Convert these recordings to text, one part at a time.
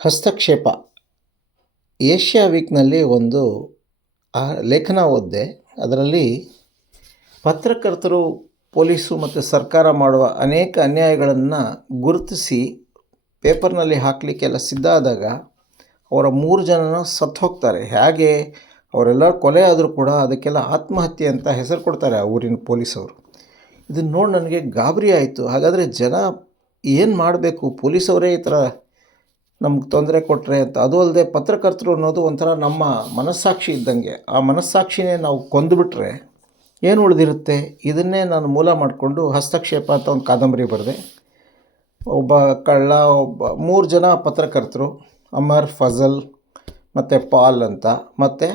ಹಸ್ತಕ್ಷೇಪ ಏಷ್ಯಾ ವೀಕ್ನಲ್ಲಿ ಒಂದು ಲೇಖನ ಓದಿದೆ. ಅದರಲ್ಲಿ ಪತ್ರಕರ್ತರು ಪೊಲೀಸು ಮತ್ತು ಸರ್ಕಾರ ಮಾಡುವ ಅನೇಕ ಅನ್ಯಾಯಗಳನ್ನು ಗುರುತಿಸಿ ಪೇಪರ್ನಲ್ಲಿ ಹಾಕಲಿಕ್ಕೆಲ್ಲ ಸಿದ್ಧ ಆದಾಗ ಅವರ 3 ಜನನೂ ಸತ್ತು ಹೋಗ್ತಾರೆ. ಹೇಗೆ ಅವರೆಲ್ಲ ಕೊಲೆ ಆದರೂ ಕೂಡ ಅದಕ್ಕೆಲ್ಲ ಆತ್ಮಹತ್ಯೆ ಅಂತ ಹೆಸರು ಕೊಡ್ತಾರೆ ಆ ಊರಿನ ಪೊಲೀಸವರು. ಇದನ್ನು ನೋಡಿ ನನಗೆ ಗಾಬರಿ ಆಯಿತು. ಹಾಗಾದರೆ ಜನ ಏನು ಮಾಡಬೇಕು? ಪೊಲೀಸವರೇ ಈ ಥರ ನಮ್ಗೆ ತೊಂದರೆ ಕೊಟ್ಟರೆ ಅಂತ. ಅದು ಅಲ್ಲದೆ ಪತ್ರಕರ್ತರು ಅನ್ನೋದು ಒಂಥರ ನಮ್ಮ ಮನಸ್ಸಾಕ್ಷಿ ಇದ್ದಂಗೆ. ಆ ಮನಸ್ಸಾಕ್ಷಿನೇ ನಾವು ಕೊಂದುಬಿಟ್ರೆ ಏನು ಉಳಿದಿರುತ್ತೆ? ಇದನ್ನೇ ನಾನು ಮೂಲ ಮಾಡಿಕೊಂಡು ಹಸ್ತಕ್ಷೇಪ ಅಂತ ಒಂದು ಕಾದಂಬರಿ ಬರೆದೆ. ಒಬ್ಬ ಕಳ್ಳ, 3 ಜನ ಪತ್ರಕರ್ತರು, ಅಮರ್, ಫಜಲ್ ಮತ್ತು ಪಾಲ್ ಅಂತ, ಮತ್ತು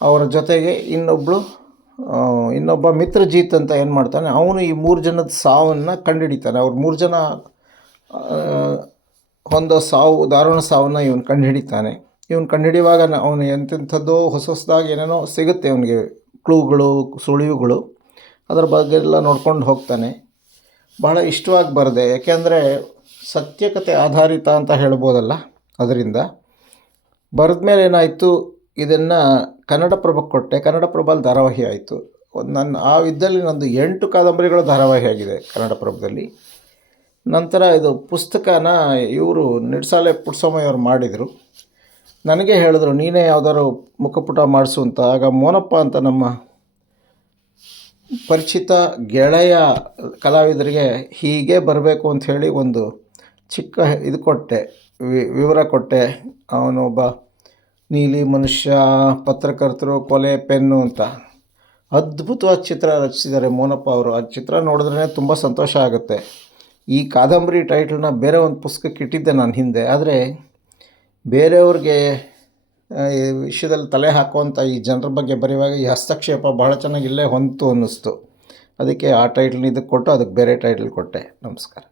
ಅವರ ಜೊತೆಗೆ ಇನ್ನೊಬ್ಬ ಮಿತ್ರಜೀತ್ ಅಂತ ಏನು ಮಾಡ್ತಾನೆ, ಅವನು ಈ 3 ಜನದ ಸಾವನ್ನು ಕಂಡುಹಿಡಿತಾನೆ. ಅವ್ರು 3 ಜನ ಒಂದು ದಾರುಣ ಸಾವನ್ನು ಇವನು ಕಂಡುಹಿಡಿತಾನೆ. ಇವನು ಕಂಡುಹಿಡಿಯುವಾಗ ಅವನು ಎಂತೆಂಥದ್ದೋ ಹೊಸದಾಗಿ ಏನೇನೋ ಸಿಗುತ್ತೆ ಅವನಿಗೆ, ಕ್ಲೂಗಳು, ಸುಳಿವುಗಳು. ಅದರ ಬಗ್ಗೆ ಎಲ್ಲ ನೋಡ್ಕೊಂಡು ಹೋಗ್ತಾನೆ. ಬಹಳ ಇಷ್ಟವಾಗಿ ಬರೆದೆ. ಯಾಕೆಂದರೆ ಸತ್ಯಕತೆ ಆಧಾರಿತ ಅಂತ ಹೇಳ್ಬೋದಲ್ಲ. ಅದರಿಂದ ಬರೆದ ಮೇಲೆ ಏನಾಯಿತು, ಇದನ್ನು ಕನ್ನಡಪ್ರಭಕ್ಕೆ ಕೊಟ್ಟೆ. ಕನ್ನಡಪ್ರಭಲ್ಲಿ ಧಾರಾವಾಹಿ ಆಯಿತು. ಇದ್ದಲ್ಲಿ ನಂದು 8 ಕಾದಂಬರಿಗಳು ಧಾರಾವಾಹಿ ಆಗಿದೆ ಕನ್ನಡಪ್ರಭದಲ್ಲಿ. ನಂತರ ಇದು ಪುಸ್ತಕನ ಇವರು ನಿಡ್ಸಾಲೆ ಪುಟ್ಸ್ವಾಮಿಯವರು ಮಾಡಿದರು. ನನಗೆ ಹೇಳಿದ್ರು, ನೀನೇ ಯಾವುದಾದ್ರು ಮುಖಪುಟ ಮಾಡಿಸು ಅಂತ. ಆಗ ಮೋನಪ್ಪ ಅಂತ ನಮ್ಮ ಪರಿಚಿತ ಗೆಳೆಯ ಕಲಾವಿದರಿಗೆ ಹೀಗೆ ಬರಬೇಕು ಅಂಥೇಳಿ ಒಂದು ಚಿಕ್ಕ ಇದು ಕೊಟ್ಟೆ, ವಿವರ ಕೊಟ್ಟೆ. ಅವನೊಬ್ಬ ನೀಲಿ ಮನುಷ್ಯ, ಪತ್ರಕರ್ತರು, ಕೊಲೆ, ಪೆನ್ನು ಅಂತ ಅದ್ಭುತವಾದ ಚಿತ್ರ ರಚಿಸಿದ್ದಾರೆ ಮೋನಪ್ಪ ಅವರು. ಆ ಚಿತ್ರ ನೋಡಿದ್ರೇ ತುಂಬ ಸಂತೋಷ ಆಗುತ್ತೆ. ಈ ಕಾದಂಬರಿ ಟೈಟಲ್ನ ಬೇರೆ ಒಂದು ಪುಸ್ತಕಕ್ಕೆ ಇಟ್ಟಿದ್ದೆ ನಾನು ಹಿಂದೆ. ಆದರೆ ಬೇರೆಯವ್ರಿಗೆ ಈ ವಿಷಯದಲ್ಲಿ ತಲೆ ಹಾಕುವಂಥ ಈ ಜನರ ಬಗ್ಗೆ ಬರೆಯುವಾಗ ಈ ಹಸ್ತಕ್ಷೇಪ ಬಹಳ ಚೆನ್ನಾಗಿ ಇಲ್ಲೇ ಹೊಂತು ಅನ್ನಿಸ್ತು. ಅದಕ್ಕೆ ಆ ಟೈಟಲ್ನ ಇದಕ್ಕೆ ಕೊಟ್ಟು ಅದಕ್ಕೆ ಬೇರೆ ಟೈಟಲ್ ಕೊಟ್ಟೆ. ನಮಸ್ಕಾರ.